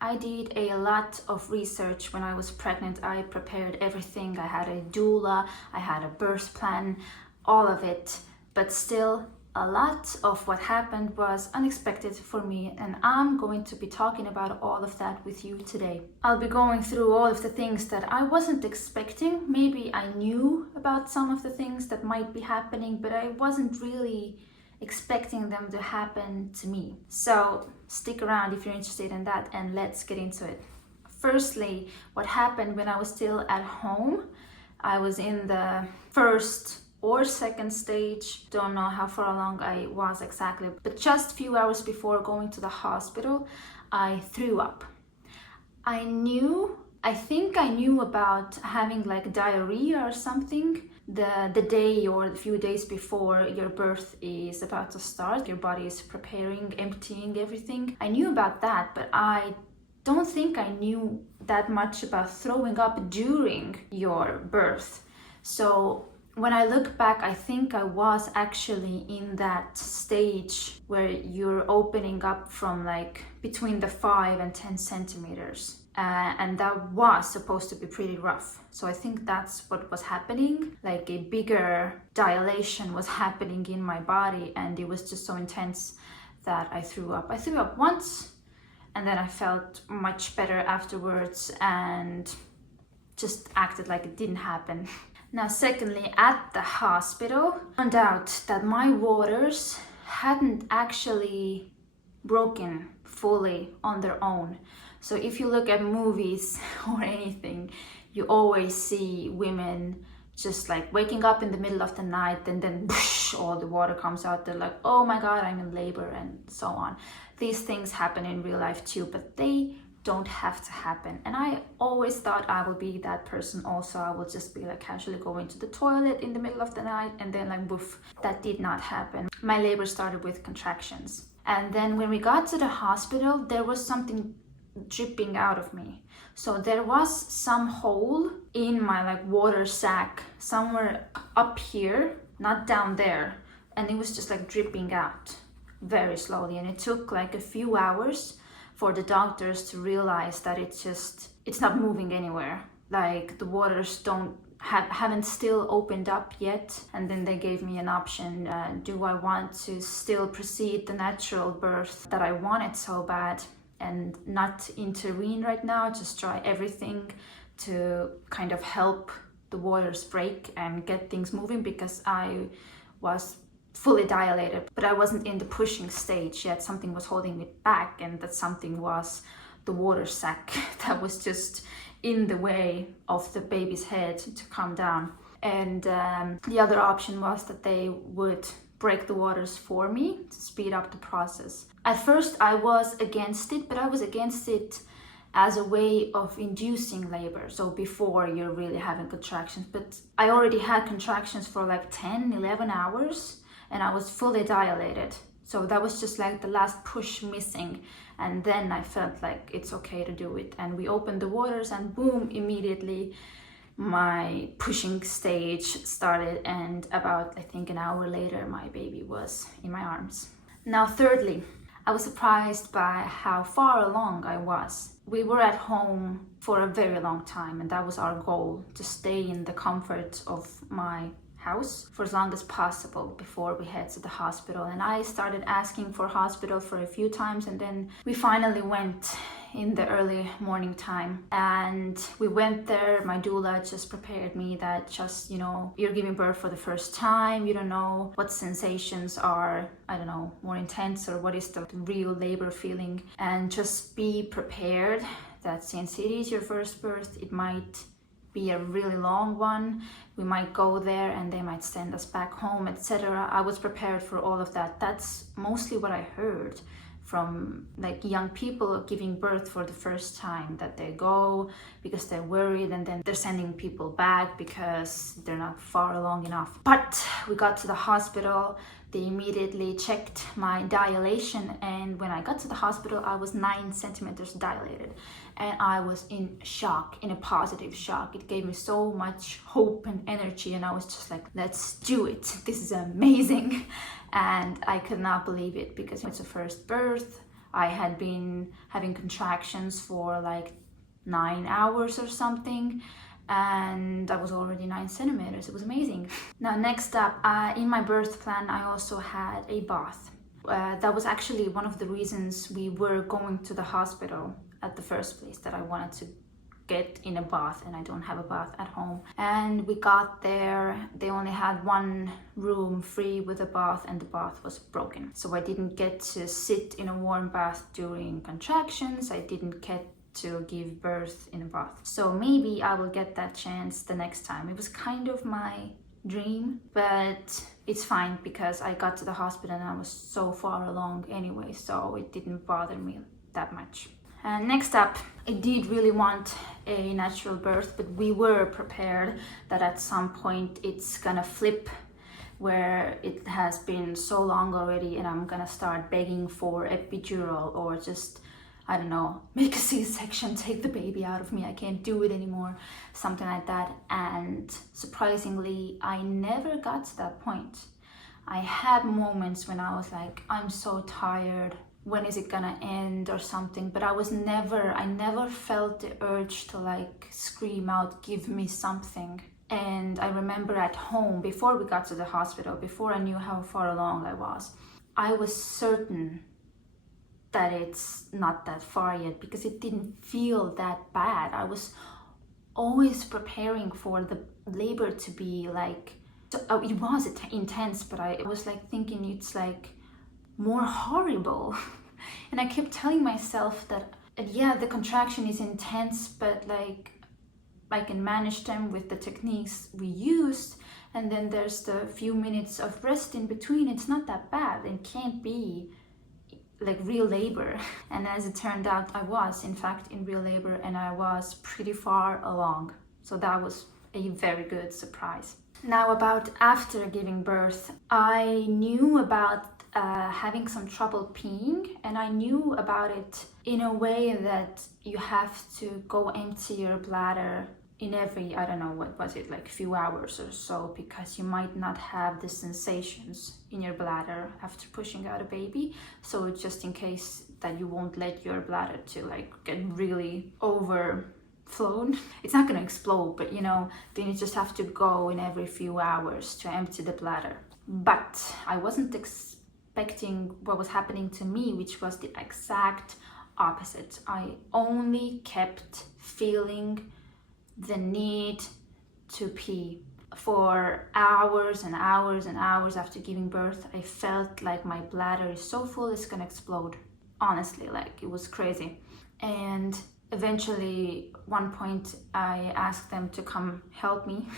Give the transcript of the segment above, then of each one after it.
I did a lot of research when I was pregnant. I prepared everything. I had a doula, I had a birth plan, all of it. But still, a lot of what happened was unexpected for me, and I'm going to be talking about all of that with you today. I'll be going through all of the things that I wasn't expecting. Maybe I knew about some of the things that might be happening, but I wasn't really expecting them to happen to me. So stick around if you're interested in that, and let's get into it. Firstly, what happened when I was still at home. I was in the first or second stage, don't know how far along I was exactly, but just a few hours before going to the hospital, I threw up. I think I knew about having like diarrhea or something the day or the few days before your birth is about to start. Your body is preparing, emptying everything. I knew about that, but I don't think I knew that much about throwing up during your birth. So when I look back, I think I was actually in that stage where you're opening up from like between the 5 and 10 centimeters. And that was supposed to be pretty rough. So I think that's what was happening. Like a bigger dilation was happening in my body, and it was just so intense that I threw up. I threw up once, and then I felt much better afterwards and just acted like it didn't happen. Now, secondly, at the hospital, I found out that my waters hadn't actually broken fully on their own. So if you look at movies or anything, you always see women just like waking up in the middle of the night, and then whoosh, all the water comes out. They're like, oh my God, I'm in labor, and so on. These things happen in real life too, but they don't have to happen. And I always thought I would be that person also. I will just be like casually going to the toilet in the middle of the night, and then like woof. That did not happen. My labor started with contractions. And then when we got to the hospital, there was something dripping out of me. So there was some hole in my like water sac somewhere up here, not down there, and it was just like dripping out very slowly. And it took like a few hours for the doctors to realize that it's not moving anywhere. Like the waters haven't still opened up yet. And then they gave me an option. Do I want to still proceed the natural birth that I wanted so bad and not intervene right now, just try everything to kind of help the waters break and get things moving, because I was fully dilated, but I wasn't in the pushing stage yet. Something was holding me back, and that something was the water sac that was just in the way of the baby's head to come down. And the other option was that they would break the waters for me to speed up the process. At first I was against it, but I was against it as a way of inducing labor, so before you're really having contractions. But I already had contractions for like 10-11 hours, and I was fully dilated. So that was just like the last push missing. And then I felt like it's okay to do it. And we opened the waters, and boom, immediately my pushing stage started. And about, I think, an hour later, my baby was in my arms. Now, thirdly, I was surprised by how far along I was. We were at home for a very long time, and that was our goal, to stay in the comfort of my house for as long as possible before we head to the hospital. And I started asking for hospital for a few times, and then we finally went in the early morning time. And we went there. My doula just prepared me that just, you're giving birth for the first time. You don't know what sensations are, more intense, or what is the real labor feeling. And just be prepared that since it is your first birth, it might be a really long one. We might go there and they might send us back home, etc. I was prepared for all of that. That's mostly what I heard from like young people giving birth for the first time, that they go because they're worried, and then they're sending people back because they're not far along enough. But we got to the hospital. They immediately checked my dilation, and when I got to the hospital, I was 9 centimeters dilated, and I was in shock, in a positive shock. It gave me so much hope and energy, and I was just like, let's do it. This is amazing. And I could not believe it, because it's a first birth. I had been having contractions for like 9 hours or something, and I was already 9 centimeters. It was amazing. Now, next up, in my birth plan, I also had a bath. That was actually one of the reasons we were going to the hospital at the first place, that I wanted to get in a bath, and I don't have a bath at home. And we got there, they only had one room free with a bath, and the bath was broken. So I didn't get to sit in a warm bath during contractions. I didn't get to give birth in a bath. So maybe I will get that chance the next time. It was kind of my dream, but it's fine because I got to the hospital and I was so far along anyway, so it didn't bother me that much. And next up, I did really want a natural birth, but we were prepared that at some point it's gonna flip, where it has been so long already and I'm gonna start begging for epidural, or just, I don't know, make a C-section, take the baby out of me, I can't do it anymore, something like that. And surprisingly, I never got to that point. I had moments when I was like, I'm so tired, when is it gonna end or something, but I never felt the urge to like scream out, give me something. And I remember at home, before we got to the hospital, before I knew how far along I was certain that it's not that far yet, because it didn't feel that bad. I was always preparing for the labor to be like, it was intense, but I was like thinking it's like more horrible. And I kept telling myself that, yeah, the contraction is intense, but like I can manage them with the techniques we used, and then there's the few minutes of rest in between. It's not that bad. It can't be like real labor. And as it turned out, I was in fact in real labor, and I was pretty far along. So that was a very good surprise. Now, about after giving birth, I knew about having some trouble peeing, and I knew about it in a way that you have to go empty your bladder in every, I don't know, what was it, like few hours or so, because you might not have the sensations in your bladder after pushing out a baby. So just in case that you won't let your bladder to like get really overflown. It's not gonna explode, but you know, then you just have to go in every few hours to empty the bladder. But I wasn't expecting what was happening to me, which was the exact opposite. I only kept feeling the need to pee for hours and hours and hours after giving birth. I felt like my bladder is so full it's gonna explode. Honestly, like it was crazy. And eventually, one point, I asked them to come help me.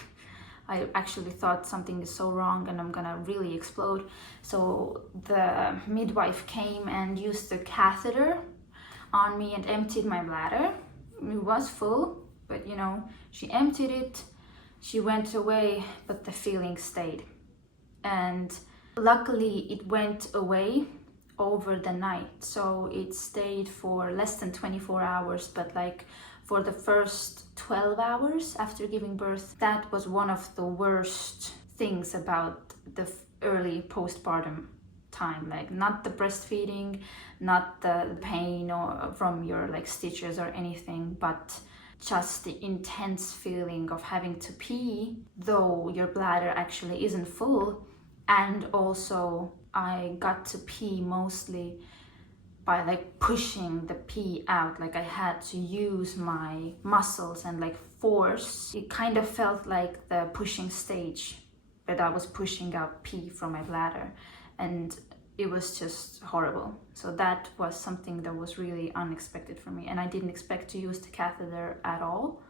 I actually thought something is so wrong and I'm gonna really explode. So the midwife came and used the catheter on me and emptied my bladder. It was full, but you know, she emptied it, she went away, but the feeling stayed. And luckily it went away over the night. So it stayed for less than 24 hours, but like for the first 12 hours after giving birth, that was one of the worst things about the early postpartum time. Like not the breastfeeding, not the pain or from your like stitches or anything, but just the intense feeling of having to pee, though your bladder actually isn't full. And also I got to pee mostly by like pushing the pee out. Like I had to use my muscles and like force. It kind of felt like the pushing stage, but I was pushing out pee from my bladder, and it was just horrible. So that was something that was really unexpected for me, and I didn't expect to use the catheter at all,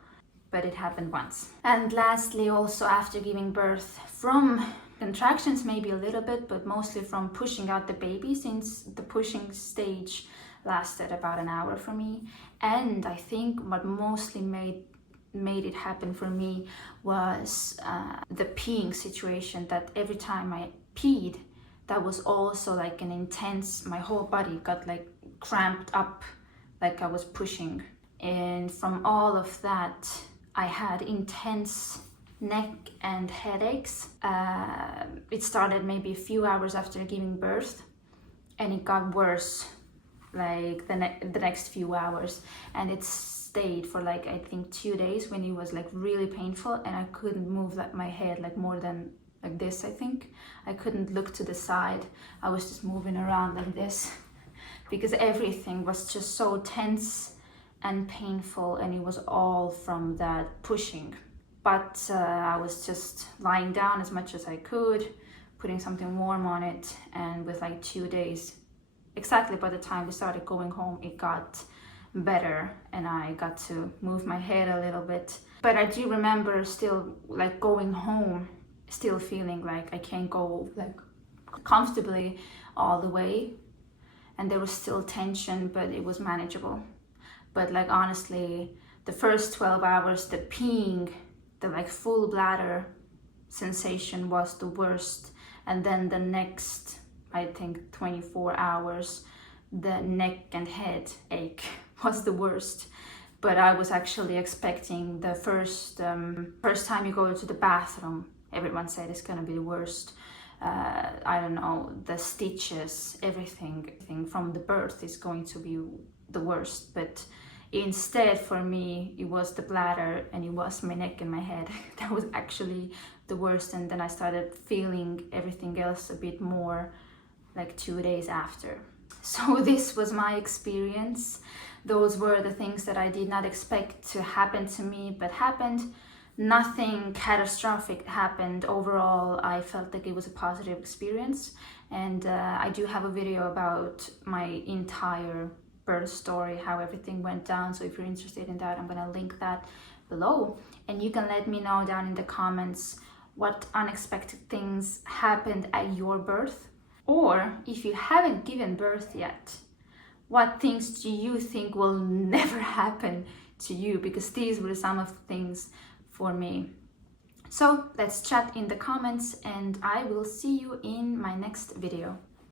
but it happened once. And lastly, also after giving birth, from contractions maybe a little bit, but mostly from pushing out the baby, since the pushing stage lasted about an hour for me. And I think what mostly made it happen for me was the peeing situation, that every time I peed, that was also like an intense, my whole body got like cramped up, like I was pushing. And from all of that, I had intense neck and headaches. It started maybe a few hours after giving birth, and it got worse like the next few hours, and it stayed for like I think 2 days, when it was like really painful, and I couldn't move like my head like more than like this. I think I couldn't look to the side. I was just moving around like this because everything was just so tense and painful, and it was all from that pushing. But I was just lying down as much as I could, putting something warm on it, and with like 2 days, exactly by the time we started going home, it got better and I got to move my head a little bit. But I do remember still like going home, still feeling like I can't go like comfortably all the way, and there was still tension, but it was manageable. But like honestly, the first 12 hours, the peeing, the like full bladder sensation was the worst, and then the next I think 24 hours, the neck and head ache was the worst. But I was actually expecting the first time you go to the bathroom, everyone said it's gonna be the worst. I don't know, the stitches, everything from the birth is going to be the worst. But instead, for me, it was the bladder and it was my neck and my head that was actually the worst. And then I started feeling everything else a bit more like 2 days after. So this was my experience. Those were the things that I did not expect to happen to me, but happened. Nothing catastrophic happened. Overall, I felt like it was a positive experience. And I do have a video about my entire birth story, how everything went down. So if you're interested in that, I'm gonna link that below. And you can let me know down in the comments what unexpected things happened at your birth. Or if you haven't given birth yet, what things do you think will never happen to you? Because these were some of the things for me. So let's chat in the comments, and I will see you in my next video.